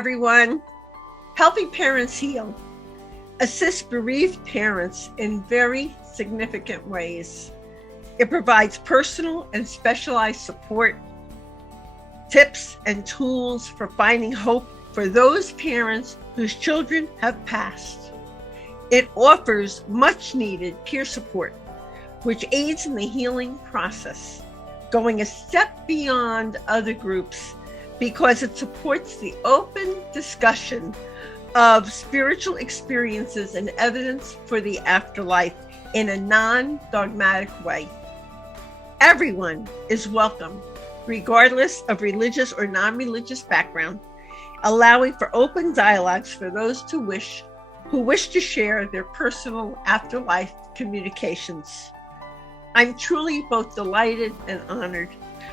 everyone. Helping Parents Heal assists bereaved parents in very significant ways. It provides personal and specialized support, tips and tools for finding hope for those parents whose children have passed. It offers much needed peer support, which aids in the healing process, going a step beyond other groups because it supports the open discussion of spiritual experiences and evidence for the afterlife in a non-dogmatic way. Everyone is welcome, regardless of religious or non-religious background, allowing for open dialogues for those who wish to share their personal afterlife communications. I'm truly both delighted and honored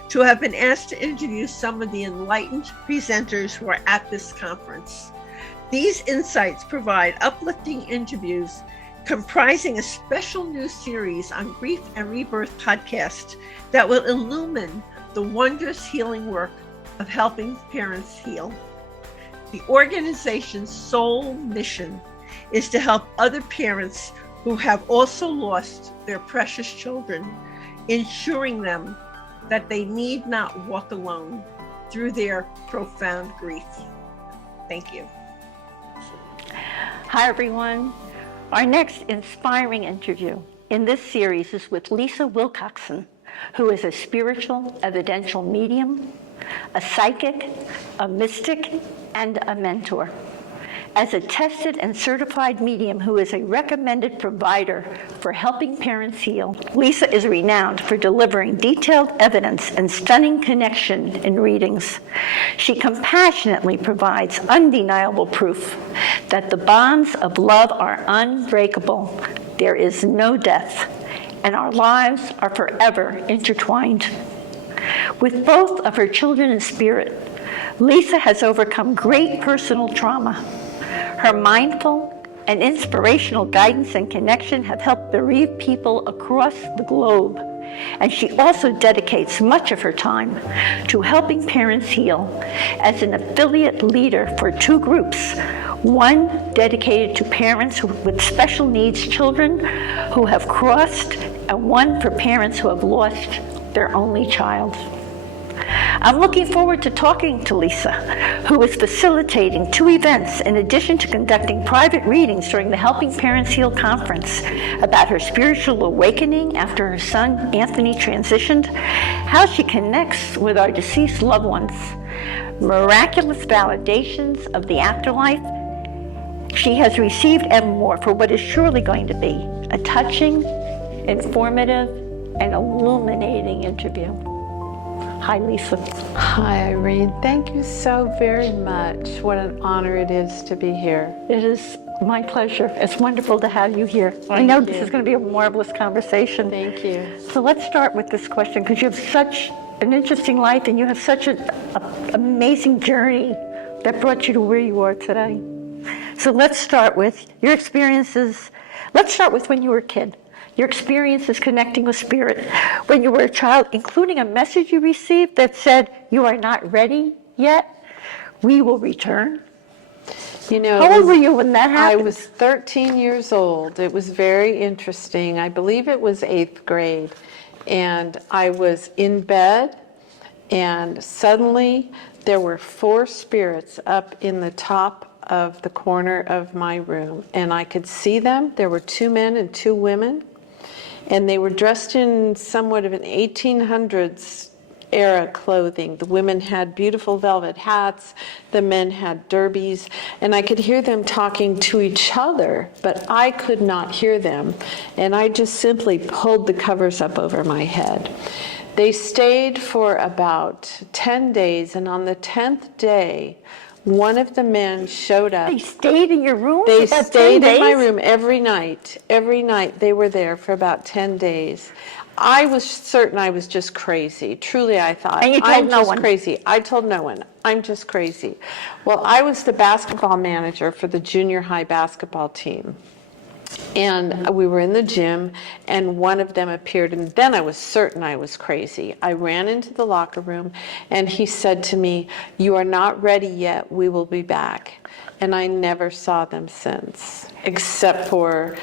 to have been asked to interview some of the enlightened presenters who are at this conference. These insights provide uplifting interviews comprising a special new series on Grief and Rebirth Podcast that will illumine the wondrous healing work of helping parents heal. The organization's sole mission is to help other parents who have also lost their precious children, ensuring them that they need not walk alone through their profound grief. Thank you. Hi, everyone. Our next inspiring interview in this series is with Lisa Wilcoxson, who is a spiritual evidential medium, a psychic, a mystic, and a mentor. As a tested and certified medium who is a recommended provider for helping parents heal, Lisa is renowned for delivering detailed evidence and stunning connection in readings. She compassionately provides undeniable proof that the bonds of love are unbreakable. There is no death, and our lives are forever intertwined. With both of her children in spirit, Lisa has overcome great personal trauma. Her mindful and inspirational guidance and connection have helped bereaved people across the globe. And she also dedicates much of her time to helping parents heal as an affiliate leader for two groups, one dedicated to parents with special needs children who have crossed, and one for parents who have lost their only child. I'm looking forward to talking to Lisa, who is facilitating two events in addition to conducting private readings during the Helping Parents Heal conference about her spiritual awakening after her son Anthony transitioned, how she connects with our deceased loved ones, miraculous validations of the afterlife she has received, and more for what is surely going to be a touching, informative, and illuminating interview. Hi, Lisa. Hi, Irene. Thank you so very much. What an honor it is to be here. It is my pleasure. It's wonderful to have you here. I know this is going to be a marvelous conversation. Thank you. So let's start with this question, because you have such an interesting life and you have such an amazing journey that brought you to where you are today. So let's start with your experiences. Let's start with when you were a kid. Your experiences connecting with spirit when you were a child, including a message you received that said, "You are not ready yet. We will return." You know, how old were you when that happened? I was 13 years old. It was very interesting. I believe it was 8th grade. And I was in bed, and suddenly there were 4 spirits up in the top of the corner of my room. And I could see them. There were 2 men and 2 women. And they were dressed in somewhat of an 1800s era clothing. The women had beautiful velvet hats, the men had derbies, and I could hear them talking to each other, but I could not hear them. And I just simply pulled the covers up over my head. They stayed for about 10 days, and on the 10th day, one of the men showed up. They stayed in your room? They stayed in my room every night. Every night they were there for about 10 days. I was certain I was just crazy. Truly, I thought, and you told I'm no just one. crazy. I told no one. I'm just crazy. Well, I was the basketball manager for the junior high basketball team. And we were in the gym, and one of them appeared, and then I was certain I was crazy. I ran into the locker room, and he said to me, "You are not ready yet, we will be back." And I never saw them since, except for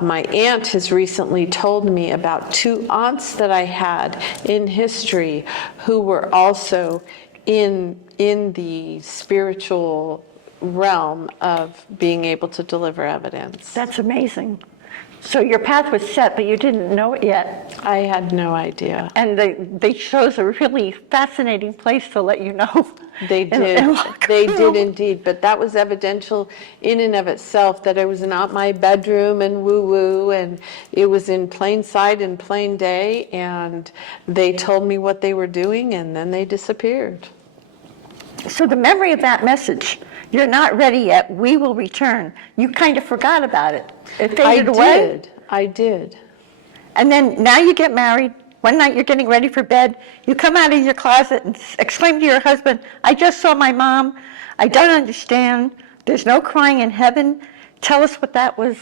my aunt has recently told me about 2 aunts that I had in history who were also in the spiritual realm of being able to deliver evidence. That's amazing. So your path was set, but you didn't know it yet. I had no idea. And they chose a really fascinating place to let you know. They did. They did indeed. But that was evidential in and of itself, that it was not my bedroom and woo-woo, and it was in plain sight and plain day, and they told me what they were doing, and then they disappeared. So the memory of that message, "You're not ready yet, we will return," you kind of forgot about it. It faded away. I did. And then now you get married. One night you're getting ready for bed. You come out of your closet and exclaim to your husband, "I just saw my mom. I don't understand. There's no crying in heaven." Tell us what that was.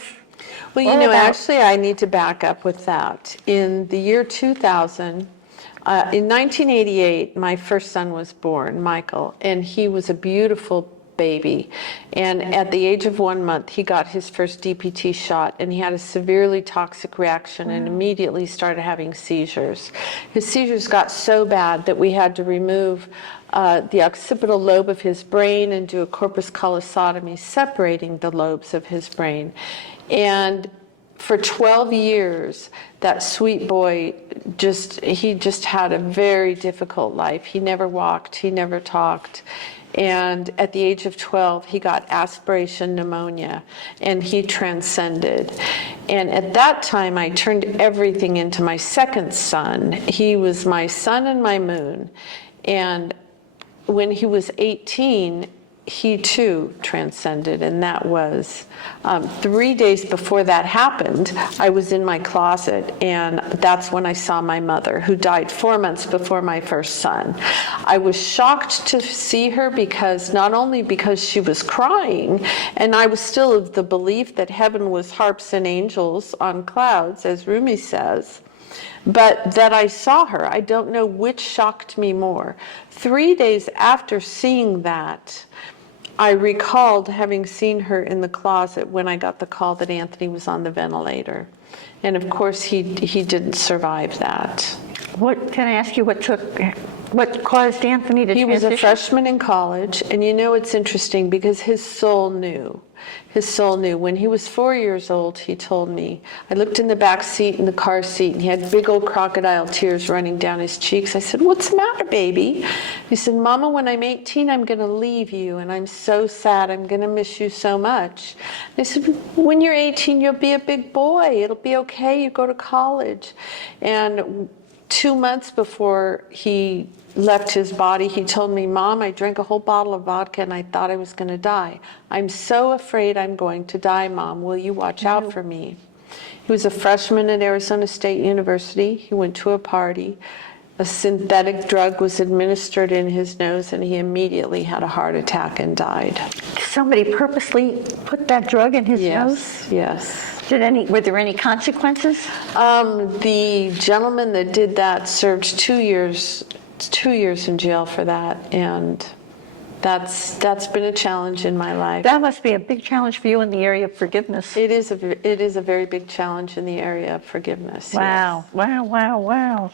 Well, you know, actually, I need to back up with that. In the year 2000, in 1988, my first son was born, Michael, and he was a beautiful baby. And at the age of 1 month, he got his first DPT shot, and he had a severely toxic reaction and immediately started having seizures. His seizures got so bad that we had to remove the occipital lobe of his brain and do a corpus callosotomy, separating the lobes of his brain. And for 12 years, that sweet boy he just had a very difficult life. He never walked, he never talked. And at the age of 12, he got aspiration pneumonia, and he transcended. And at that time, I turned everything into my second son. He was my sun and my moon. And when he was 18, he too transcended, and that was 3 days before that happened. I was in my closet, and that's when I saw my mother, who died 4 months before my first son. I was shocked to see her, because not only because she was crying, and I was still of the belief that heaven was harps and angels on clouds, as Rumi says, but that I saw her. I don't know which shocked me more. 3 days after seeing that, I recalled having seen her in the closet when I got the call that Anthony was on the ventilator. And of course, he didn't survive that. What can I ask you? What caused Anthony to transition? He was a freshman in college, and you know, it's interesting because his soul knew. His soul knew. When he was 4 years old, he told me, I looked in the back seat, in the car seat, and he had big old crocodile tears running down his cheeks. I said, "What's the matter, baby?" He said, "Mama, when I'm 18, I'm going to leave you, and I'm so sad. I'm going to miss you so much." And I said, "When you're 18, you'll be a big boy. It'll be okay. You go to college." And 2 months before he left his body, he told me, "Mom, I drank a whole bottle of vodka and I thought I was going to die. I'm so afraid I'm going to die, Mom. Will you watch out for me?" He was a freshman at Arizona State University. He went to a party. A synthetic drug was administered in his nose, and he immediately had a heart attack and died. Somebody purposely put that drug in his nose? Yes. Were there any consequences? The gentleman that did that served 2 years in jail for that, and that's been a challenge in my life. That must be a big challenge for you in the area of forgiveness. It is a very big challenge in the area of forgiveness. Wow, yes. wow.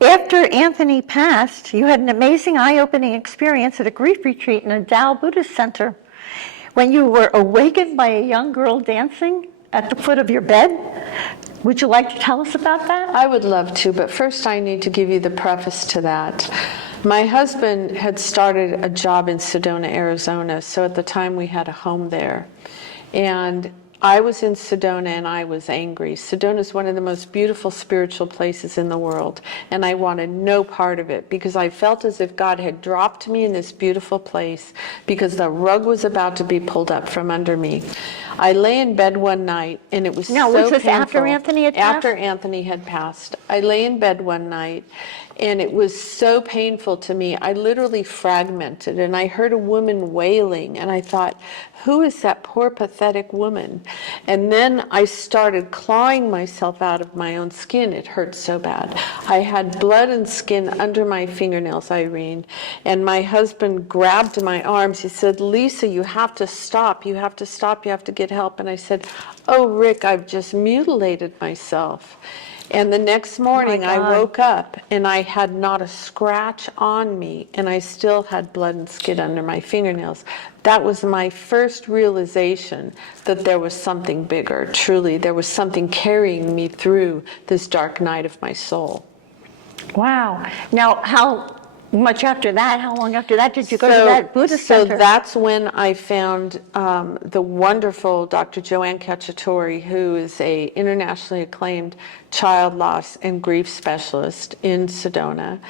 After Anthony passed, you had an amazing eye-opening experience at a grief retreat in a Tao Buddhist center when you were awakened by a young girl dancing at the foot of your bed. Would you like to tell us about that? I would love to, but first I need to give you the preface to that. My husband had started a job in Sedona, Arizona, so at the time we had a home there. And I was in Sedona and I was angry. Sedona is one of the most beautiful spiritual places in the world, and I wanted no part of it because I felt as if God had dropped me in this beautiful place because the rug was about to be pulled up from under me. I lay in bed one night and it was so painful. Was this after Anthony had passed? After Anthony had passed. I lay in bed one night and it was so painful to me. I literally fragmented and I heard a woman wailing and I thought, who is that poor pathetic woman? And then I started clawing myself out of my own skin. It hurt so bad. I had blood and skin under my fingernails, Irene. And my husband grabbed my arms. He said, Lisa, you have to stop. You have to stop. You have to get help. And I said, oh, Rick, I've just mutilated myself. And the next morning I woke up and I had not a scratch on me, and I still had blood and skin under my fingernails. That was my first realization that there was something bigger. Truly, there was something carrying me through this dark night of my soul. Wow. Now, how much after that, how long after that did you go to that Buddhist center? So that's when I found the wonderful Dr. Joanne Cacciatore, who is a internationally acclaimed child loss and grief specialist in Sedona.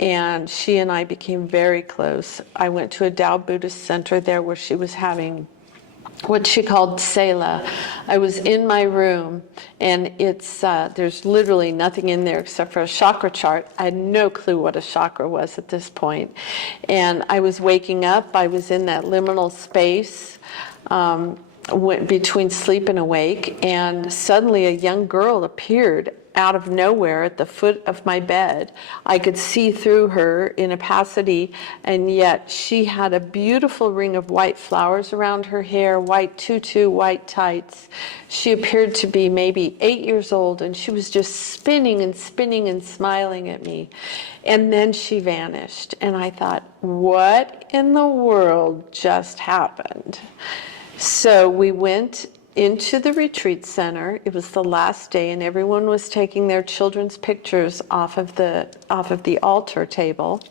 And she and I became very close. I went to a Tao Buddhist center there where she was having what she called Sela. I was in my room, and it's there's literally nothing in there except for a chakra chart. I had no clue what a chakra was at this point. And I was waking up. I was in that liminal space between sleep and awake, and suddenly a young girl appeared out of nowhere at the foot of my bed. I could see through her in opacity, and yet she had a beautiful ring of white flowers around her hair, white tutu, white tights. She appeared to be maybe 8 years old, and she was just spinning and spinning and smiling at me. And then she vanished, and I thought, what in the world just happened? So we went into the retreat center. It was the last day, and everyone was taking their children's pictures off of the altar table.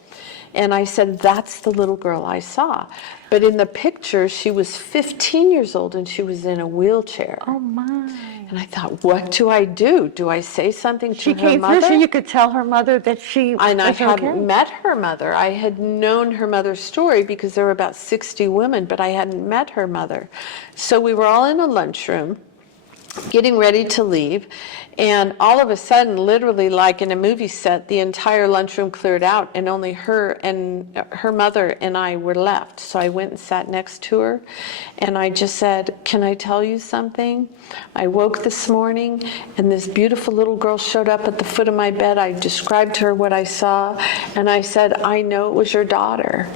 And I said, that's the little girl I saw. But in the picture, she was 15 years old and she was in a wheelchair. Oh my. And I thought, what do I do? Do I say something to her mother? She came through so you could tell her mother that she was okay? And I hadn't met her mother. I had known her mother's story because there were about 60 women, but I hadn't met her mother. So we were all in a lunchroom, getting ready to leave, and all of a sudden, literally like in a movie set, the entire lunchroom cleared out, and only her and her mother and I were left. So I went and sat next to her, and I just said, can I tell you something? I woke this morning, and this beautiful little girl showed up at the foot of my bed. I described to her what I saw, and I said, I know it was your daughter.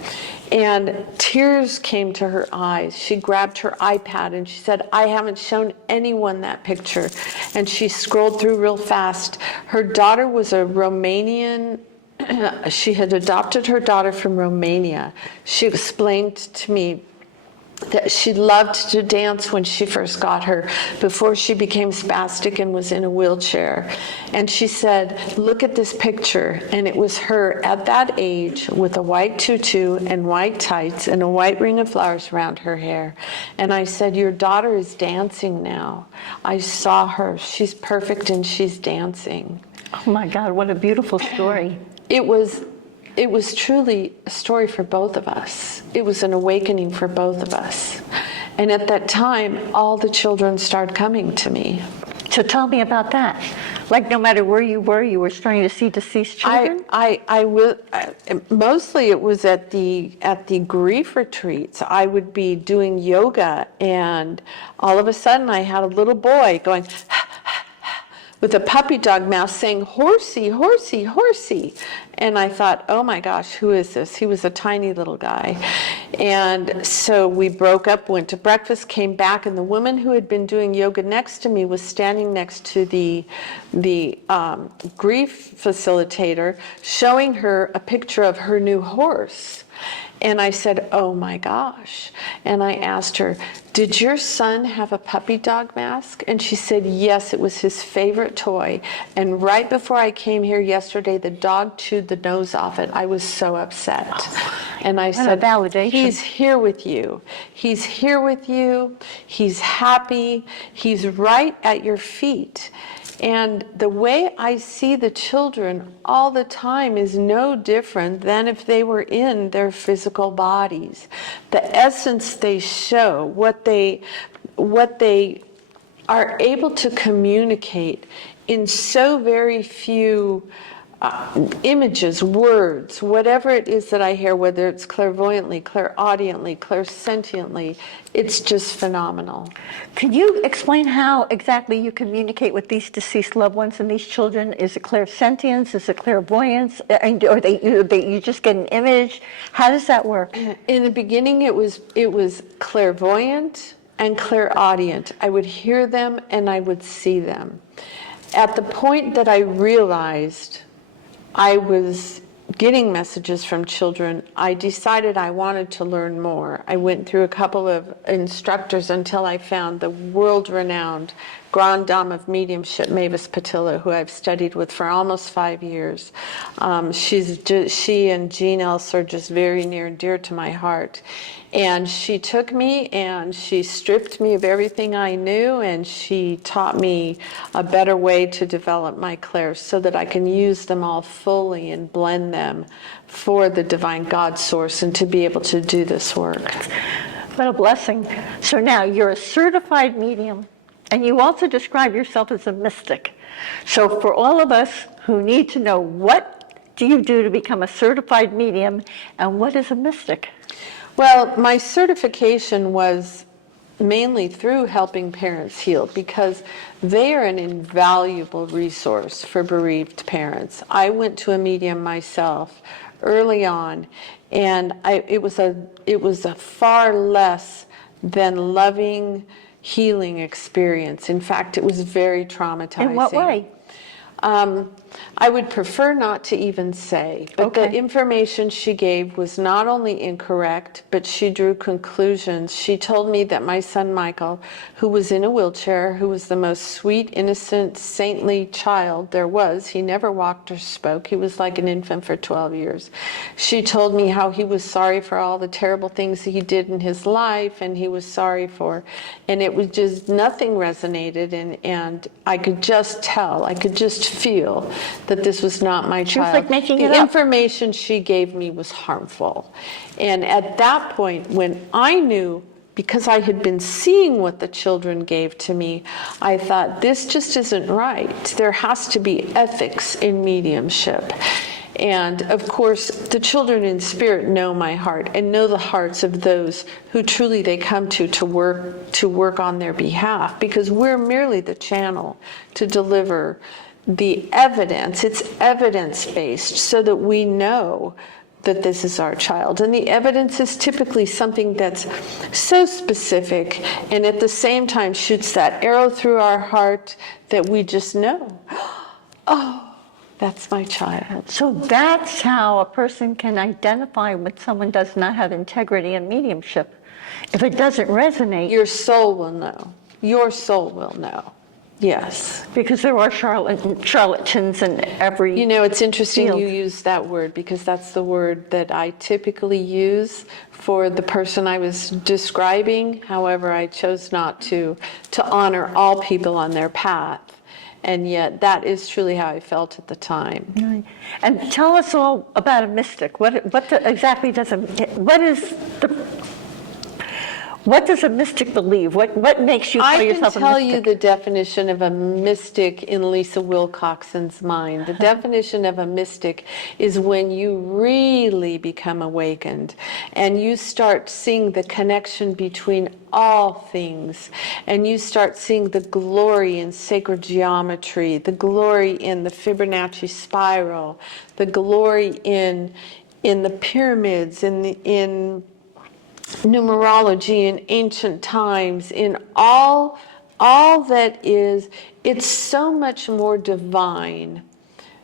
And tears came to her eyes. She grabbed her iPad and she said, I haven't shown anyone that picture. And she scrolled through real fast. Her daughter was a Romanian. She had adopted her daughter from Romania. She explained to me that she loved to dance when she first got her, before she became spastic and was in a wheelchair. And she said, look at this picture. And it was her at that age with a white tutu and white tights and a white ring of flowers around her hair. And I said, your daughter is dancing now. I saw her. She's perfect and she's dancing. Oh my God, what a beautiful story. It was truly a story for both of us. It was an awakening for both of us. And at that time, all the children started coming to me. So tell me about that. Like no matter where you were starting to see deceased children? Mostly it was at the grief retreats. I would be doing yoga, and all of a sudden I had a little boy going with a puppy dog mouth saying, horsey, horsey, horsey. And I thought, oh my gosh, who is this? He was a tiny little guy. And so we broke up, went to breakfast, came back, and the woman who had been doing yoga next to me was standing next to the grief facilitator, showing her a picture of her new horse. And I said, oh my gosh. And I asked her, did your son have a puppy dog mask? And she said, yes, it was his favorite toy. And right before I came here yesterday, the dog chewed the nose off it. I was so upset. And I said, validation. He's here with you. He's here with you. He's happy. He's right at your feet. And the way I see the children all the time is no different than if they were in their physical bodies. The essence they show, what they are able to communicate in so very few images, words, whatever it is that I hear, whether it's clairvoyantly, clairaudiently, clairsentiently, it's just phenomenal. Could you explain how exactly you communicate with these deceased loved ones and these children? Is it clairsentience? Is it clairvoyance? Or you just get an image? How does that work? In the beginning, it was clairvoyant and clairaudient. I would hear them and I would see them. At the point that I realized I was getting messages from children, I decided I wanted to learn more. I went through a couple of instructors until I found the world-renowned Grand Dame of Mediumship, Mavis Patilla, who I've studied with for almost 5 years. She and Jean Else are just very near and dear to my heart. And she took me and she stripped me of everything I knew, and she taught me a better way to develop my clairs so that I can use them all fully and blend them for the divine God source and to be able to do this work. What a blessing. So now you're a certified medium, and you also describe yourself as a mystic. So for all of us who need to know, what do you do to become a certified medium, and what is a mystic? Well, my certification was mainly through helping parents heal, because they are an invaluable resource for bereaved parents. I went to a medium myself early on, and it was a far less than loving healing experience. In fact, it was very traumatizing. In what way? I would prefer not to even say, but Okay. The information she gave was not only incorrect, but she drew conclusions. She told me that my son Michael, who was in a wheelchair, who was the most sweet, innocent, saintly child there was, he never walked or spoke. He was like an infant for 12 years. She told me how he was sorry for all the terrible things he did in his life, and he was sorry for, and it was just, nothing resonated, and I could just tell, I could just feel that this was not my child. She was like making it up. The information she gave me was harmful. And at that point, when I knew, because I had been seeing what the children gave to me, I thought, this just isn't right. There has to be ethics in mediumship. And of course, the children in spirit know my heart and know the hearts of those who truly they come to work on their behalf, because we're merely the channel to deliver the evidence. It's evidence-based, so that we know that this is our child. And the evidence is typically something that's so specific, and at the same time shoots that arrow through our heart that we just know, oh, that's my child. So that's how a person can identify when someone does not have integrity in mediumship. If it doesn't resonate. Your soul will know. Your soul will know. Yes. Because there are charlatans in every You know, it's interesting field. you use that word, because that's the word that I typically use for the person I was describing. However, I chose not to honor all people on their path. And yet that is truly how I felt at the time. Right. And tell us all about a mystic. What does a mystic believe? What makes you call I yourself a can tell mystic? you the definition of a mystic in Lisa Wilcoxson's mind. The definition of a mystic is when you really become awakened and you start seeing the connection between all things, and you start seeing the glory in sacred geometry, the glory in the Fibonacci spiral, the glory in the pyramids, in numerology, in ancient times, in all that is. It's so much more divine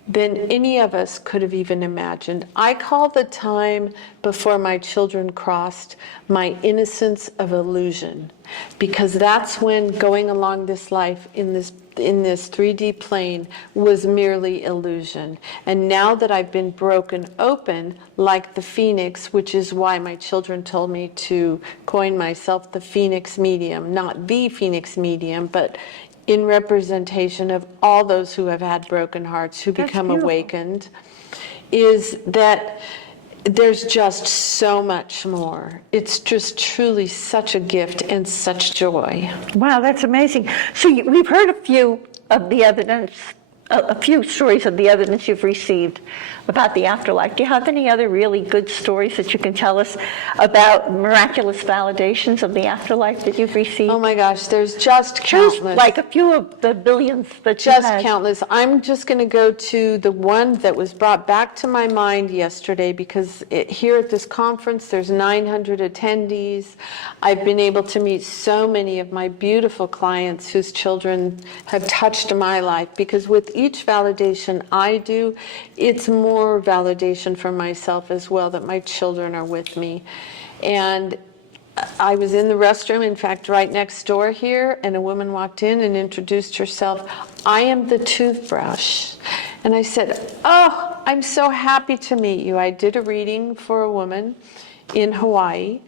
than any of us could have even imagined. I call the time before my children crossed my innocence of illusion, because that's when going along this life in this 3D plane was merely illusion. And now that I've been broken open, like the phoenix, which is why my children told me to coin myself the Phoenix Medium, not the Phoenix Medium, but in representation of all those who have had broken hearts, who become awakened, is that there's just so much more. It's just truly such a gift and such joy. Wow, that's amazing. So we've heard a few of the evidence a few stories of the evidence you've received about the afterlife. Do you have any other really good stories that you can tell us about miraculous validations of the afterlife that you've received? Oh my gosh, there's just countless. Like a few of the billions that you Just had. countless. I'm just going to go to the one that was brought back to my mind yesterday, because here at this conference there's 900 attendees. I've been able to meet so many of my beautiful clients whose children have touched my life, because with each validation I do, it's more validation for myself as well that my children are with me. And I was in the restroom, in fact, right next door here, and a woman walked in and introduced herself. I am the toothbrush. And I said, oh, I'm so happy to meet you. I did a reading for a woman in Hawaii,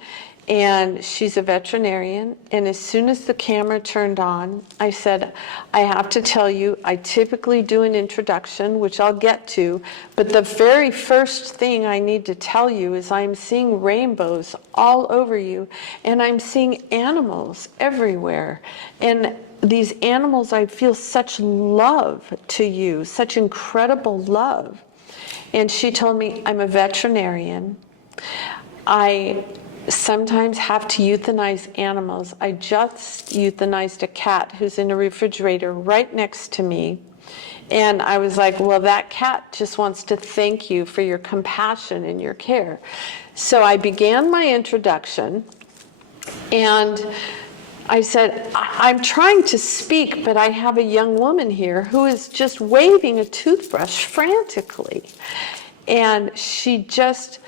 and she's a veterinarian. And as soon as the camera turned on, I said, I have to tell you, I typically do an introduction, which I'll get to, but the very first thing I need to tell you is I'm seeing rainbows all over you, and I'm seeing animals everywhere. And these animals, I feel such love to you, such incredible love. And she told me, I'm a veterinarian. I sometimes have to euthanize animals. I just euthanized a cat who's in a refrigerator right next to me. And I was like, well, that cat just wants to thank you for your compassion and your care. So I began my introduction, and I said, I'm trying to speak, but I have a young woman here who is just waving a toothbrush frantically. And she just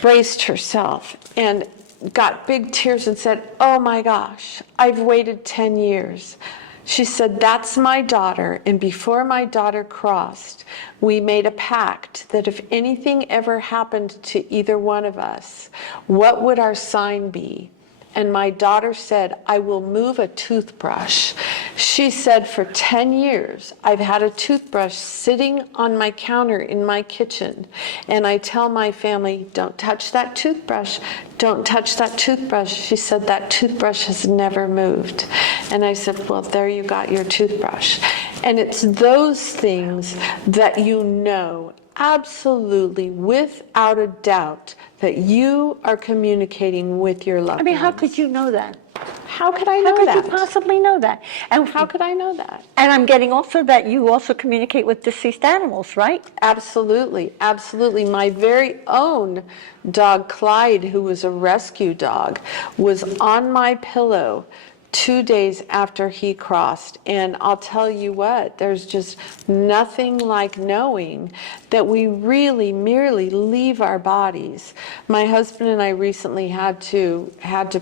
braced herself and got big tears and said, oh my gosh, I've waited 10 years. She said, that's my daughter, and before my daughter crossed, we made a pact that if anything ever happened to either one of us, what would our sign be? And my daughter said, I will move a toothbrush. She said, for 10 years, I've had a toothbrush sitting on my counter in my kitchen. And I tell my family, don't touch that toothbrush. Don't touch that toothbrush. She said, that toothbrush has never moved. And I said, well, there you got your toothbrush. And it's those things that you know absolutely, without a doubt, that you are communicating with your loved ones. I mean, how could you know that? How could I know that? How could you possibly know that? And How could I know that? And I'm getting also that you also communicate with deceased animals, right? Absolutely, absolutely. My very own dog, Clyde, who was a rescue dog, was on my pillow 2 days after he crossed. And I'll tell you what, there's just nothing like knowing that we really merely leave our bodies. My husband and I recently had to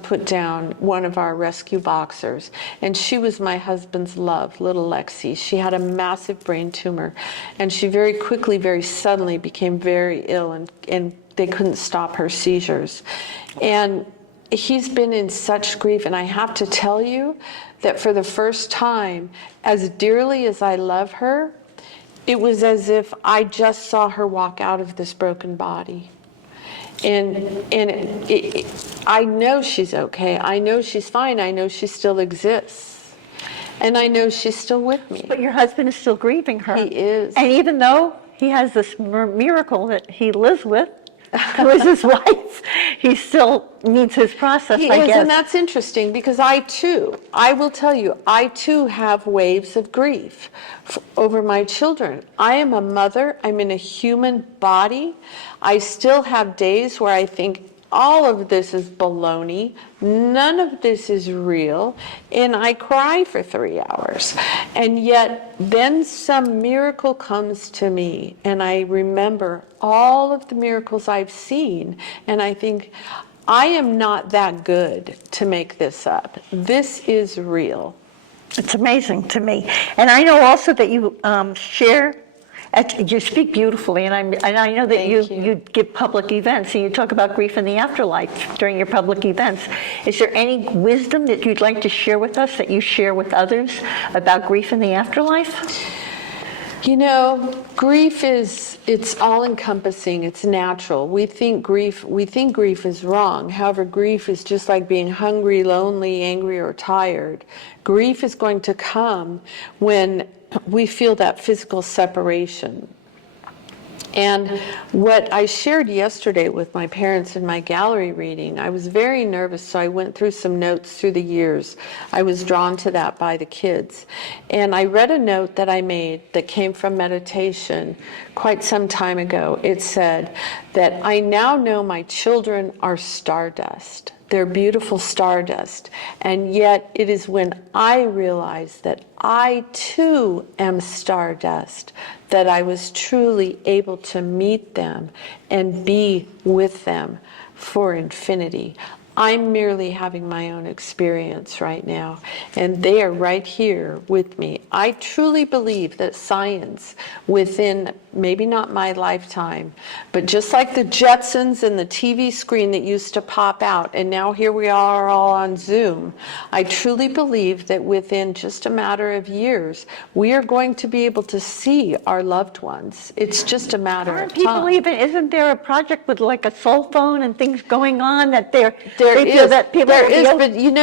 put down one of our rescue boxers, and she was my husband's love, little Lexi. She had a massive brain tumor, and she very quickly, very suddenly became very ill, and they couldn't stop her seizures. And he's been in such grief, and I have to tell you that for the first time, as dearly as I love her, it was as if I just saw her walk out of this broken body. And I know she's okay. I know she's fine. I know she still exists. And I know she's still with me. But your husband is still grieving her. He is. And even though he has this miracle that he lives with, who is his wife, he still needs his process, I guess. And that's interesting, because I will tell you, I too have waves of grief over my children. I am a mother. I'm in a human body. I still have days where I think all of this is baloney. None of this is real. And I cry for 3 hours. And yet then some miracle comes to me, and I remember all of the miracles I've seen, and I think, I am not that good to make this up. This is real. It's amazing to me. And I know also that you share, you speak beautifully, and I know that you give public events, and you talk about grief in the afterlife during your public events. Is there any wisdom that you'd like to share with us, that you share with others about grief in the afterlife? Grief it's all encompassing, it's natural. We think grief is wrong. However, grief is just like being hungry, lonely, angry, or tired. Grief is going to come when we feel that physical separation. And what I shared yesterday with my parents in my gallery reading, I was very nervous, so I went through some notes through the years. I was drawn to that by the kids. And I read a note that I made that came from meditation quite some time ago. It said that I now know my children are stardust. They're beautiful stardust. And yet it is when I realized that I too am stardust that I was truly able to meet them and be with them for infinity. I'm merely having my own experience right now, and they are right here with me. I truly believe that science, within maybe not my lifetime, but just like the Jetsons and the TV screen that used to pop out, and now here we are all on Zoom, I truly believe that within just a matter of years, we are going to be able to see our loved ones. It's just a matter of time. Isn't there a project with like a soul phone and things going on that There is, but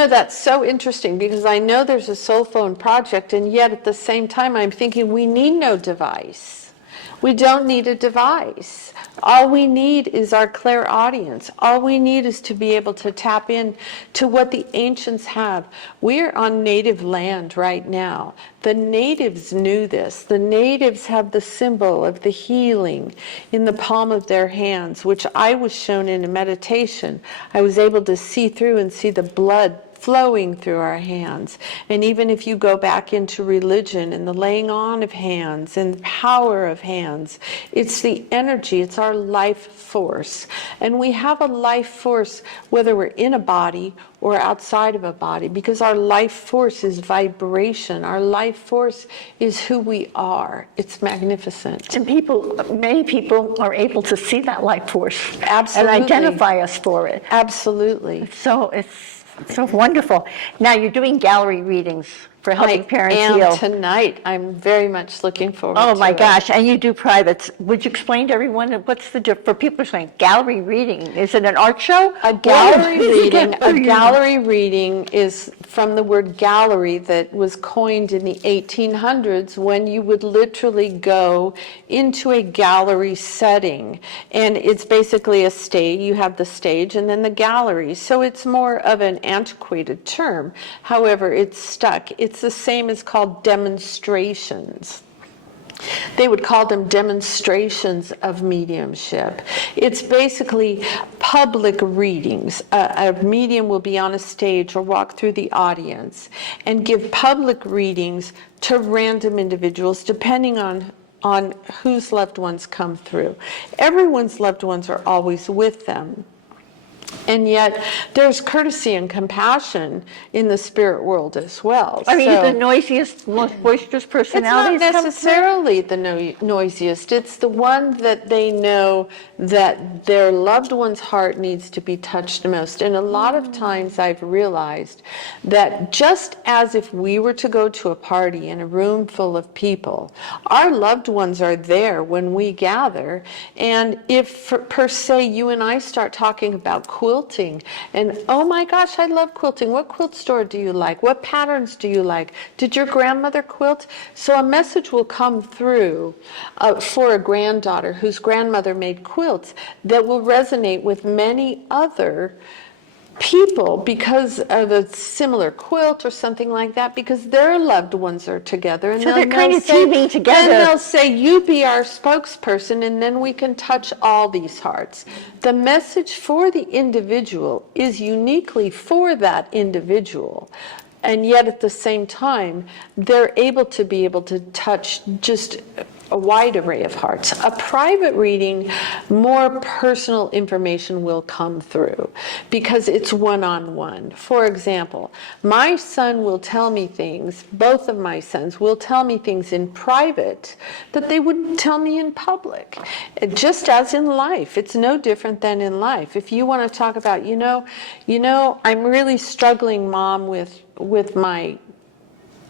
that's so interesting, because I know there's a soul phone project, and yet at the same time I'm thinking we need no device. We don't need a device. All we need is our clairaudience. All we need is to be able to tap in to what the ancients have. We're on native land right now. The natives knew this. The natives have the symbol of the healing in the palm of their hands, which I was shown in a meditation. I was able to see through and see the blood flowing through our hands. And even if you go back into religion and the laying on of hands and the power of hands, it's the energy, it's our life force. And we have a life force whether we're in a body or outside of a body, because our life force is vibration. Our life force is who we are. It's magnificent. And many people are able to see that life force. Absolutely. And identify us for it. Absolutely. So it's so wonderful. Now you're doing gallery readings for helping parents heal. Tonight. I'm very much looking forward to it. Oh my gosh, and you do privates. Would you explain to everyone what's the difference? For people saying gallery reading, is it an art show? A gallery reading is from the word gallery that was coined in the 1800s, when you would literally go into a gallery setting. And it's basically a stage. You have the stage and then the gallery. So it's more of an antiquated term. However, it's stuck. It's the same as called demonstrations. They would call them demonstrations of mediumship. It's basically public readings. A medium will be on a stage or walk through the audience and give public readings to random individuals, depending on whose loved ones come through. Everyone's loved ones are always with them. And yet, there's courtesy and compassion in the spirit world as well. Are you the noisiest, most boisterous personalities? It's not necessarily the noisiest. It's the one that they know that their loved one's heart needs to be touched the most. And a lot of times I've realized that just as if we were to go to a party in a room full of people, our loved ones are there when we gather. And if, per se, you and I start talking about quilting, and oh my gosh, I love quilting. What quilt store do you like? What patterns do you like? Did your grandmother quilt? So a message will come through for a granddaughter whose grandmother made quilts that will resonate with many other people because of a similar quilt or something like that, because their loved ones are together. And so they're kind of teaming together. Then they'll say, you be our spokesperson, and then we can touch all these hearts. The message for the individual is uniquely for that individual. And yet at the same time, they're able to touch just a wide array of hearts. A private reading, more personal information will come through because it's one-on-one. For example, my son will tell me things, both of my sons will tell me things in private that they wouldn't tell me in public. Just as in life, it's no different than in life. If you want to talk about, I'm really struggling, Mom, with my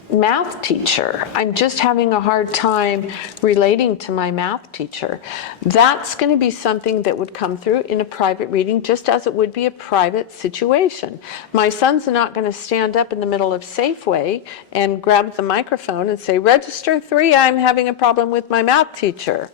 math teacher. I'm just having a hard time relating to my math teacher. That's going to be something that would come through in a private reading, just as it would be a private situation. My son's not going to stand up in the middle of Safeway and grab the microphone and say, "Register 3, I'm having a problem with my math teacher."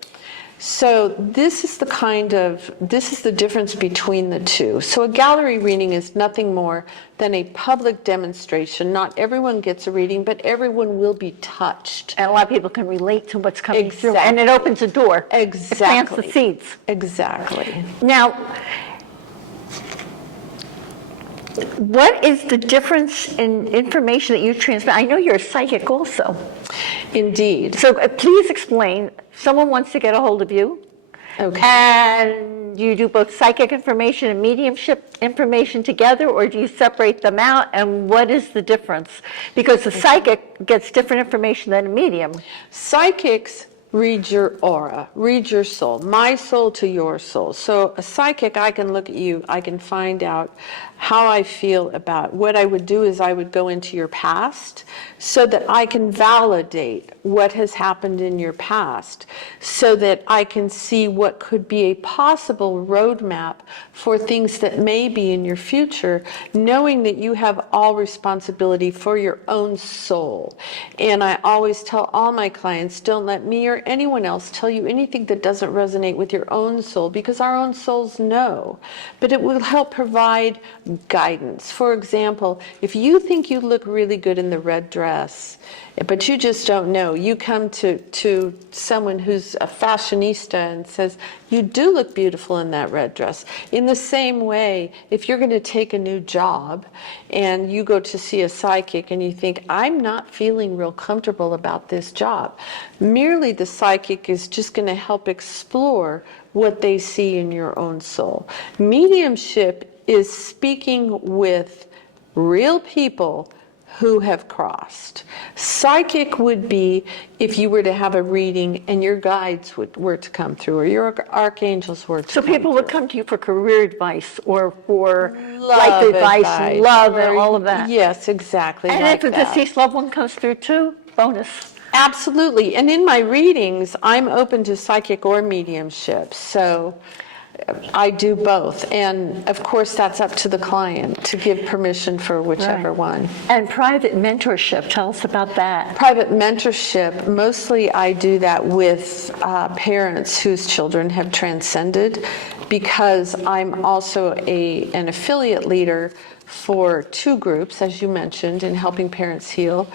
So this is the difference between the two. So a gallery reading is nothing more than a public demonstration. Not everyone gets a reading, but everyone will be touched. And a lot of people can relate to what's coming through. Exactly. And it opens a door. Exactly. It plants the seeds. Exactly. Now, what is the difference in information that you transmit? I know you're a psychic also. Indeed. So please explain. Someone wants to get a hold of you. Okay. And you do both psychic information and mediumship information together, or do you separate them out? And what is the difference? Because the psychic gets different information than a medium. Psychics read your aura, read your soul, my soul to your soul. So a psychic, I can look at you, I can find out how I feel about. What I would do is I would go into your past so that I can validate what has happened in your past, so that I can see what could be a possible roadmap for things that may be in your future, knowing that you have all responsibility for your own soul. And I always tell all my clients, don't let me or anyone else tell you anything that doesn't resonate with your own soul, because our own souls know. But it will help provide guidance. For example, if you think you look really good in the red dress, but you just don't know, you come to someone who's a fashionista and says, "You do look beautiful in that red dress." In the same way, if you're going to take a new job and you go to see a psychic and you think, "I'm not feeling real comfortable about this job," merely the psychic is just going to help explore what they see in your own soul. Mediumship is speaking with real people who have crossed. Psychic would be if you were to have a reading and your guides were to come through, or your archangels were to come through. So people would come to you for career advice, or for life advice, love, and all of that. Yes, exactly. And like if a deceased loved one comes through too, bonus. Absolutely. And in my readings, I'm open to psychic or mediumship. So I do both. And of course, that's up to the client to give permission for whichever one. And private mentorship, tell us about that. Private mentorship, mostly I do that with parents whose children have transcended, because I'm also an affiliate leader for 2 groups, as you mentioned, in helping parents heal,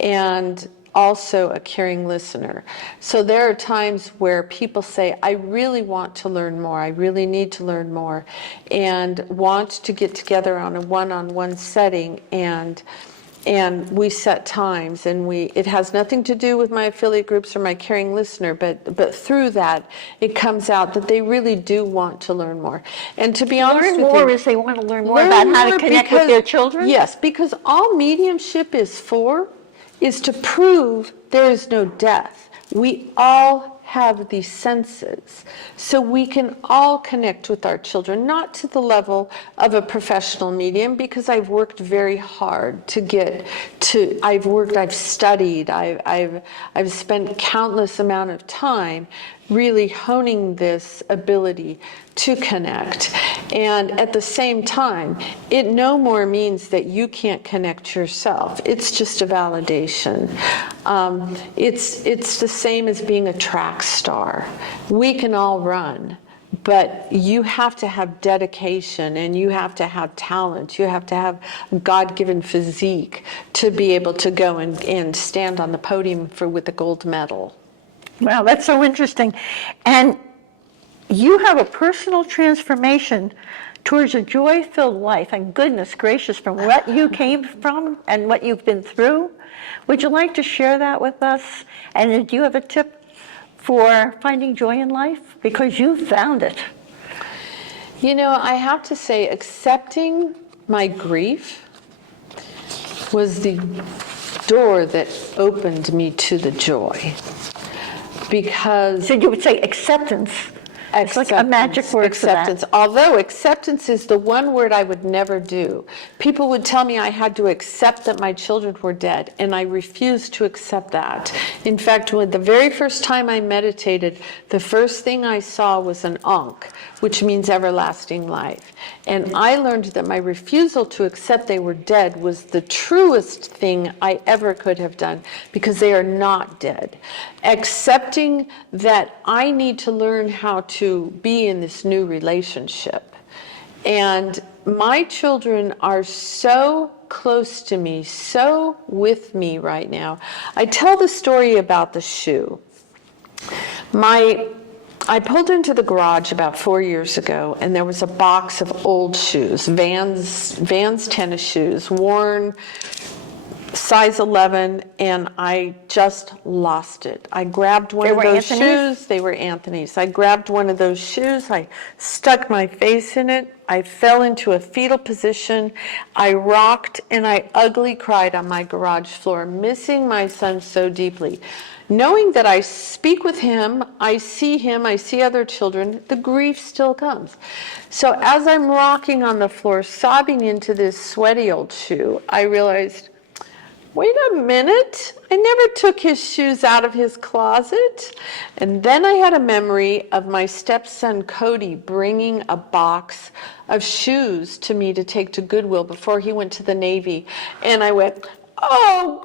and also a caring listener. So there are times where people say, "I really want to learn more, I really need to learn more," and want to get together on a one-on-one setting, and we set times, and it has nothing to do with my affiliate groups or my caring listener, but through that it comes out that they really do want to learn more. And to be honest with you, Learn more is they want to learn more about how to connect with their children? Yes, because all mediumship is to prove there is no death. We all have these senses, so we can all connect with our children, not to the level of a professional medium, because I've worked very hard to get to, I've studied, I've spent countless amount of time really honing this ability to connect. And at the same time, it no more means that you can't connect yourself. It's just a validation. It's the same as being a track star. We can all run, but you have to have dedication, and you have to have talent. You have to have God-given physique to be able to go and stand on the podium with a gold medal. Wow, that's so interesting. And you have a personal transformation towards a joy-filled life, and goodness gracious, from what you came from and what you've been through. Would you like to share that with us? And do you have a tip for finding joy in life? Because you found it. You know, I have to say, accepting my grief was the door that opened me to the joy. Because So you would say acceptance It's like a magic word for that. Acceptance. Although acceptance is the one word I would never do. People would tell me I had to accept that my children were dead, and I refused to accept that. In fact, when the very first time I meditated, the first thing I saw was an Ankh, which means everlasting life. And I learned that my refusal to accept they were dead was the truest thing I ever could have done, because they are not dead. Accepting that I need to learn how to be in this new relationship. And my children are so close to me, so with me right now. I tell the story about the shoe. I pulled into the garage about 4 years ago, and there was a box of old shoes, Vans tennis shoes, worn size 11, and I just lost it. I grabbed one of those shoes. They were Anthony's. I grabbed one of those shoes. I stuck my face in it. I fell into a fetal position. I rocked, and I ugly cried on my garage floor, missing my son so deeply. Knowing that I speak with him, I see other children, the grief still comes. So as I'm rocking on the floor, sobbing into this sweaty old shoe, I realized, wait a minute, I never took his shoes out of his closet. And then I had a memory of my stepson Cody bringing a box of shoes to me to take to Goodwill before he went to the Navy. And I went, oh,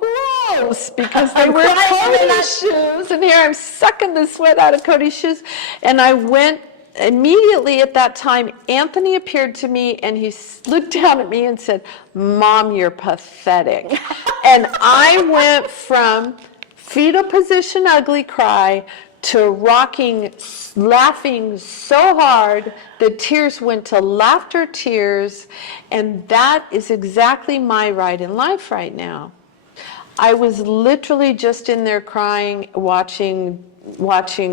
gross, because they were Cody's shoes, and here I'm sucking the sweat out of Cody's shoes. And I went immediately at that time, Anthony appeared to me, and he looked down at me and said, Mom, you're pathetic. And I went from fetal position, ugly cry, to rocking, laughing so hard, the tears went to laughter tears, and that is exactly my ride in life right now. I was literally just in there crying, watching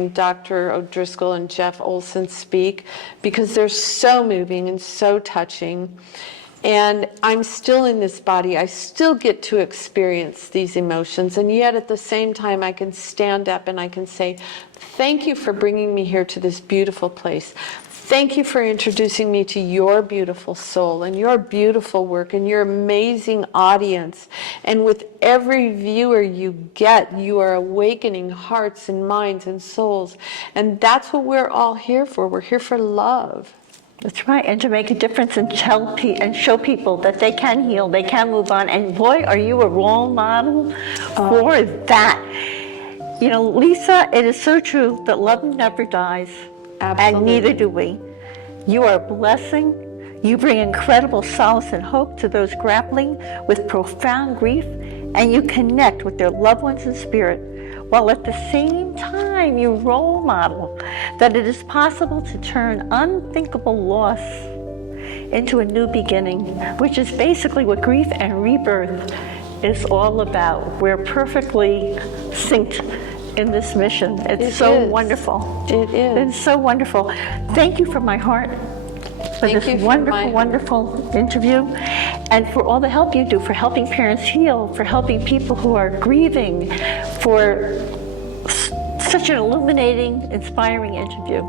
Dr. O'Driscoll and Jeff Olson speak, because they're so moving and so touching. And I'm still in this body. I still get to experience these emotions. And yet at the same time, I can stand up and I can say, thank you for bringing me here to this beautiful place. Thank you for introducing me to your beautiful soul and your beautiful work and your amazing audience. And with every viewer you get, you are awakening hearts and minds and souls. And that's what we're all here for. We're here for love. That's right, and to make a difference and show people that they can heal, they can move on. And boy, are you a role model for that. You know, Lisa, it is so true that love never dies. Absolutely. And neither do we. You are a blessing. You bring incredible solace and hope to those grappling with profound grief, and you connect with their loved ones in spirit, while at the same time you role model that it is possible to turn unthinkable loss into a new beginning, which is basically what Grief and Rebirth is all about. We're perfectly synced in this mission. It's so wonderful. It is. It's so wonderful. Thank you from my heart for this wonderful interview, and for all the help you do for helping parents heal, for helping people who are grieving, for such an illuminating, inspiring interview.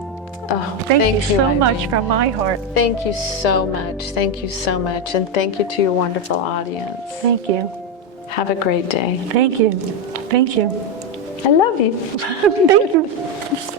Oh, thank you so Irene. much from my heart. Thank you so much. Thank you so much. And thank you to your wonderful audience. Thank you. Have a great day. Thank you. Thank you. I love you. Thank you.